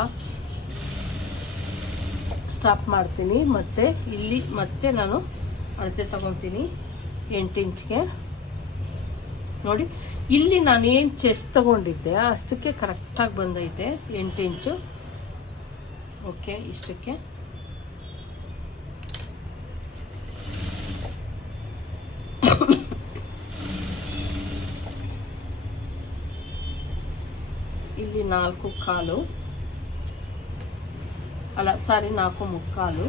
ಸ್ಟಾಪ್ ಮಾಡ್ತೀನಿ. ಮತ್ತು ಇಲ್ಲಿ ಮತ್ತೆ ನಾನು ಅಳತೆ ತಗೊತೀನಿ 8 ಇಂಚ್ಗೆ ನೋಡಿ. ಇಲ್ಲಿ ನಾನು ಏನು ಚೆಸ್ಟ್ ತಗೊಂಡಿದ್ದೆ ಅಷ್ಟಕ್ಕೆ ಕರೆಕ್ಟಾಗಿ ಬಂದೈತೆ 8 ಇಂಚು. ಓಕೆ, ಇಷ್ಟಕ್ಕೆ ಇಲ್ಲಿ 4.25 ಅಲ್ಲ ಸಾರಿ 4.25.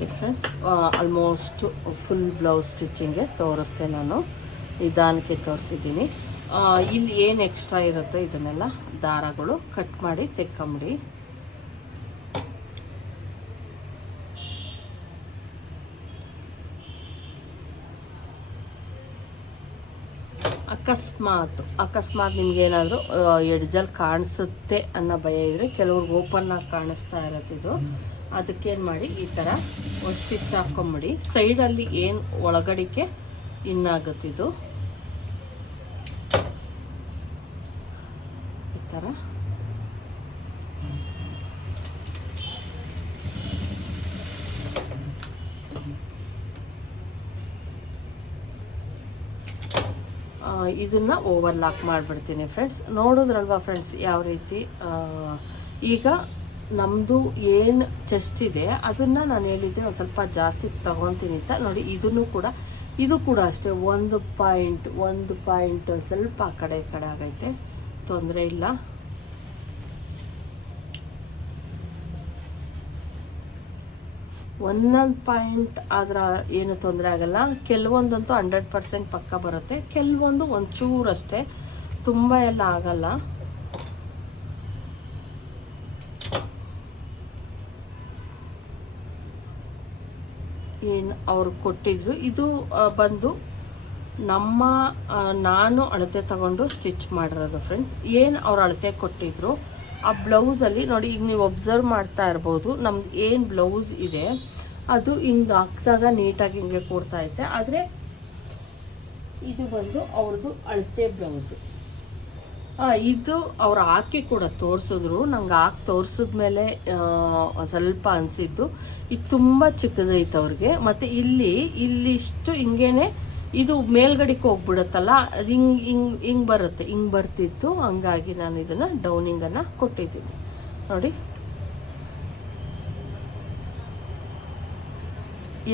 ನೋಡಿ ಫ್ರೆಂಡ್ಸ್, ಆಲ್ಮೋಸ್ಟ್ ಫುಲ್ ಬ್ಲೌಸ್ ಸ್ಟಿಚಿಂಗ್ಗೆ ತೋರಿಸ್ತೆ ನಾನು, ನಿಧಾನಕ್ಕೆ ತೋರಿಸಿದ್ದೀನಿ. ಇಲ್ಲಿ ಏನು ಎಕ್ಸ್ಟ್ರಾ ಇರುತ್ತೋ ಇದನ್ನೆಲ್ಲ ದಾರಗಳು ಕಟ್ ಮಾಡಿ ತೆಕ್ಕೊಂಬಿಡಿ. ಅಕಸ್ಮಾತ್ ನಿಮ್ಗೇನಾದರೂ ಎಡ್ಜಲ್ಲಿ ಕಾಣಿಸುತ್ತೆ ಅನ್ನೋ ಭಯ ಇದ್ದರೆ, ಕೆಲವ್ರಿಗೆ ಓಪನ್ ಆಗಿ ಕಾಣಿಸ್ತಾ ಇರುತ್ತೆ ಇದು, ಅದಕ್ಕೇನು ಮಾಡಿ ಈ ಥರ ಒಂದು ಸ್ಟಿಚ್ ಹಾಕ್ಕೊಂಬಿಡಿ. ಸೈಡಲ್ಲಿ ಏನು ಒಳಗಡಿಕೆ ಇನ್ನಾಗುತ್ತಿದ್ದು ಈ ಥರ. ಇದನ್ನು ಓವರ್ಲಾಕ್ ಮಾಡಿಬಿಡ್ತೀನಿ ಫ್ರೆಂಡ್ಸ್. ನೋಡಿದ್ರಲ್ವಾ ಫ್ರೆಂಡ್ಸ್ ಯಾವ ರೀತಿ. ಈಗ ನಮ್ಮದು ಏನು ಚೆಸ್ಟ್ ಇದೆ ಅದನ್ನು ನಾನು ಹೇಳಿದ್ದೆ ಒಂದು ಸ್ವಲ್ಪ ಜಾಸ್ತಿ ತಗೊತೀನಿ ಅಂತ. ನೋಡಿ ಇದು ಕೂಡ ಅಷ್ಟೇ, ಒಂದು ಪಾಯಿಂಟ್ ಸ್ವಲ್ಪ ಆ ಕಡೆ ಈ ಕಡೆ ಆಗೈತೆ, ತೊಂದರೆ ಇಲ್ಲ. ಒಂದೊಂದು ಪಾಯಿಂಟ್ ಆದ್ರೆ ಏನು ತೊಂದರೆ ಆಗಲ್ಲ. ಕೆಲವೊಂದಂತೂ 100% ಪಕ್ಕ ಬರುತ್ತೆ, ಕೆಲವೊಂದು ಒಂಚೂರಷ್ಟೇ, ತುಂಬ ಎಲ್ಲ ಆಗಲ್ಲ. ಏನು ಅವ್ರು ಕೊಟ್ಟಿದ್ರು ಇದು ಬಂದು ನಾನು ಅಳತೆ ತಗೊಂಡು ಸ್ಟಿಚ್ ಮಾಡಿರೋದು ಫ್ರೆಂಡ್ಸ್. ಏನು ಅವ್ರು ಅಳತೆ ಕೊಟ್ಟಿದ್ರು ಆ ಬ್ಲೌಸಲ್ಲಿ ನೋಡಿ, ಈಗ ನೀವು ಒಬ್ಸರ್ವ್ ಮಾಡ್ತಾ ಇರ್ಬೋದು, ನಮ್ದು ಏನು ಬ್ಲೌಸ್ ಇದೆ ಅದು ಹಿಂಗೆ ಹಾಕಿದಾಗ ನೀಟಾಗಿ ಹಿಂಗೆ ಕೂಡ್ತಾ ಐತೆ. ಆದರೆ ಇದು ಬಂದು ಅವ್ರದ್ದು ಅಳತೆ ಬ್ಲೌಸು. ಇದು ಅವ್ರು ಹಾಕಿ ಕೂಡ ತೋರಿಸಿದ್ರು, ನಂಗೆ ಹಾಕಿ ತೋರಿಸಿದ್ಮೇಲೆ ಸ್ವಲ್ಪ ಅನಿಸಿದ್ದು ಇದು ತುಂಬ ಚಿಕ್ಕದೈತೆ ಅವ್ರಿಗೆ. ಮತ್ತು ಇಲ್ಲಿಷ್ಟು ಹಿಂಗೇನೆ ಇದು ಮೇಲ್ಗಡೆಗೆ ಹೋಗ್ಬಿಡುತ್ತಲ್ಲ, ಅದು ಹಿಂಗೆ ಬರುತ್ತೆ, ಹಿಂಗೆ ಬರ್ತಿತ್ತು. ಹಂಗಾಗಿ ನಾನು ಇದನ್ನು ಡೌನಿಂಗನ್ನು ಕೊಟ್ಟಿದ್ದೀನಿ ನೋಡಿ.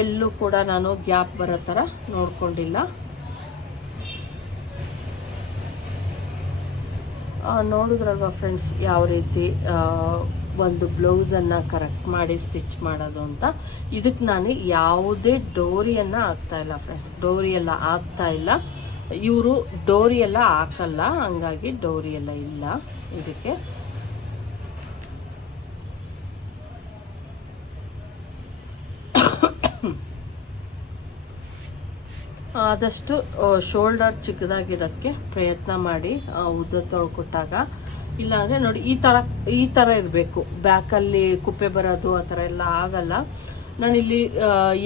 ಎಲ್ಲೂ ಕೂಡ ನಾನು ಗ್ಯಾಪ್ ಬರೋ ಥರ ನೋಡ್ಕೊಂಡಿಲ್ಲ. ನೋಡಿದ್ರಲ್ವ ಫ್ರೆಂಡ್ಸ್ ಯಾವ ರೀತಿ ಒಂದು ಬ್ಲೌಸನ್ನು ಕರೆಕ್ಟ್ ಮಾಡಿ ಸ್ಟಿಚ್ ಮಾಡೋದು ಅಂತ. ಇದಕ್ಕೆ ನಾನು ಯಾವುದೇ ಡೋರಿಯನ್ನು ಹಾಕ್ತಾ ಇಲ್ಲ ಫ್ರೆಂಡ್ಸ್, ಡೋರಿ ಎಲ್ಲ ಹಾಕ್ತಾ ಇಲ್ಲ. ಇವರು ಡೋರಿ ಎಲ್ಲ ಹಾಕಲ್ಲ, ಹಂಗಾಗಿ ಡೋರಿ ಎಲ್ಲ ಇಲ್ಲ ಇದಕ್ಕೆ. ಆದಷ್ಟು ಶೋಲ್ಡರ್ ಚಿಕ್ಕದಾಗಿರೋಕ್ಕೆ ಪ್ರಯತ್ನ ಮಾಡಿ ಉದ್ದ ತೊಳ್ಕೊಟ್ಟಾಗ. ಇಲ್ಲಾಂದರೆ ನೋಡಿ ಈ ಥರ ಇರಬೇಕು, ಬ್ಯಾಕಲ್ಲಿ ಕುಪ್ಪೆ ಬರೋದು ಆ ಥರ ಎಲ್ಲ ಆಗಲ್ಲ. ನಾನಿಲ್ಲಿ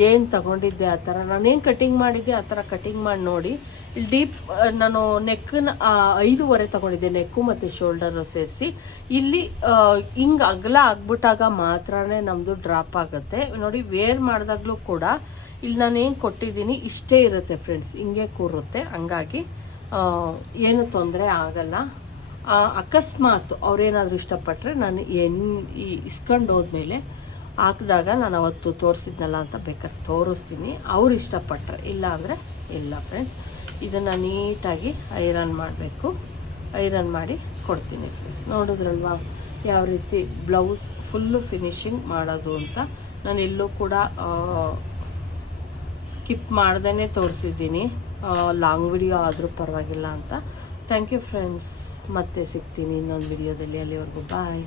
ಏನು ತಗೊಂಡಿದ್ದೆ ಆ ಥರ, ನಾನೇನು ಕಟಿಂಗ್ ಮಾಡಿದ್ದೆ ಆ ಥರ ಕಟಿಂಗ್ ಮಾಡಿ ನೋಡಿ. ಇಲ್ಲಿ ಡೀಪ್ ನಾನು ನೆಕ್ಕನ್ನ 5.5 ತಗೊಂಡಿದ್ದೆ, ನೆಕ್ಕು ಮತ್ತು ಶೋಲ್ಡರು ಸೇರಿಸಿ. ಇಲ್ಲಿ ಹಿಂಗೆ ಅಗಲ ಆಗ್ಬಿಟ್ಟಾಗ ಮಾತ್ರನೇ ನಮ್ಮದು ಡ್ರಾಪ್ ಆಗುತ್ತೆ ನೋಡಿ. ವೇರ್ ಮಾಡಿದಾಗಲೂ ಕೂಡ ಇಲ್ಲಿ ನಾನೇನು ಕೊಟ್ಟಿದ್ದೀನಿ ಇಷ್ಟೇ ಇರುತ್ತೆ ಫ್ರೆಂಡ್ಸ್, ಹಿಂಗೆ ಕೂರುತ್ತೆ. ಹಂಗಾಗಿ ಏನು ತೊಂದರೆ ಆಗಲ್ಲ. ಅಕಸ್ಮಾತ್ ಅವ್ರೇನಾದರೂ ಇಷ್ಟಪಟ್ಟರೆ ನಾನು ಇಸ್ಕೊಂಡು ಹೋದ್ಮೇಲೆ ಹಾಕಿದಾಗ ನಾನು ಅವತ್ತು ತೋರಿಸಿದ್ನಲ್ಲ ಅಂತ ಬೇಕಾದ್ರೆ ತೋರಿಸ್ತೀನಿ, ಅವ್ರು ಇಷ್ಟಪಟ್ಟರೆ. ಇಲ್ಲ ಅಂದರೆ ಇಲ್ಲ ಫ್ರೆಂಡ್ಸ್. ಇದನ್ನು ನೀಟಾಗಿ ಐರನ್ ಮಾಡಬೇಕು, ಐರನ್ ಮಾಡಿ ಕೊಡ್ತೀನಿ ಫ್ರೆಂಡ್ಸ್. ನೋಡಿದ್ರಲ್ವಾ ಯಾವ ರೀತಿ ಬ್ಲೌಸ್ ಫುಲ್ಲು ಫಿನಿಶಿಂಗ್ ಮಾಡೋದು ಅಂತ. ನಾನು ಎಲ್ಲೂ ಕೂಡ ಸ್ಕಿಪ್ ಮಾಡ್ದೇ ತೋರಿಸಿದ್ದೀನಿ, ಲಾಂಗ್ ವಿಡಿಯೋ ಆದರೂ ಪರವಾಗಿಲ್ಲ ಅಂತ. ಥ್ಯಾಂಕ್ ಯು ಫ್ರೆಂಡ್ಸ್, ಮತ್ತೆ ಸಿಗ್ತೀನಿ ಇನ್ನೊಂದು ವಿಡಿಯೋದಲ್ಲಿ. ಅಲ್ಲಿವರೆಗೂ ಬಾಯ್.